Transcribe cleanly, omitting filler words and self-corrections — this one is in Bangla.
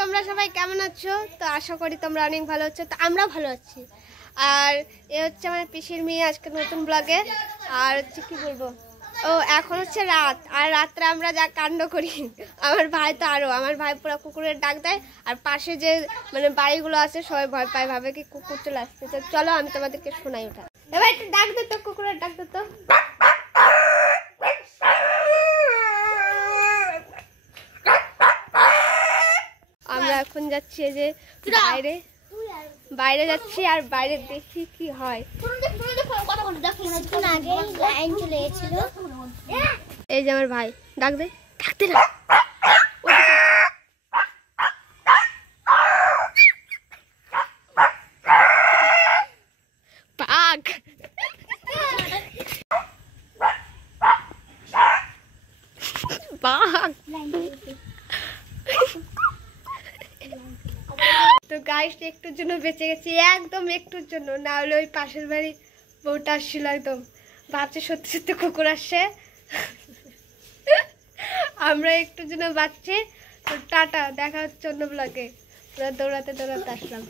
তোমরা সবাই কেমন আছো? তো আশা করি তোমরা অনেক ভালো আছো। তো আমরা ভালো আছি। আর এ হচ্ছে আমার পিসির মেয়ে আজকে নতুন ব্লগে। আর হচ্ছে কি বলবো, ও এখন হচ্ছে রাত, আর রাত্রে আমরা যা কাণ্ড করি আমার ভাই তো আরো, আমার ভাই পুরো কুকুরের ডাক দেয়। আর পাশে যে মানে বাড়িগুলো আছে সবাই ভয় পায়, ভাবে কি কুকুর চলে আসছে। তো চলো আমি তোমাদেরকে শোনাই ওটা। এবার একটু ডাক দে তো, কুকুরের ডাক দে তো। আমরা এখন যাচ্ছি এই যে বাইরে যাচ্ছি, আর বাইরে দেখি কি হয়। এই যে আমার ভাই ডাক দে, ডাকতে না। পাক পাক। তো গাইস একটুর জন্য বেঁচে গেছি, একদম একটুর জন্য, না হলে ওই পাশের বাড়ি বউটা আসছিল, একদম ভাবছে সত্যি সত্যি কুকুর আসছে। আমরা একটুর জন্য বাঁচছি। তো টাটা, দেখা হচ্ছে অন্য ব্লগে। দৌড়াতে দৌড়াতে আসলাম।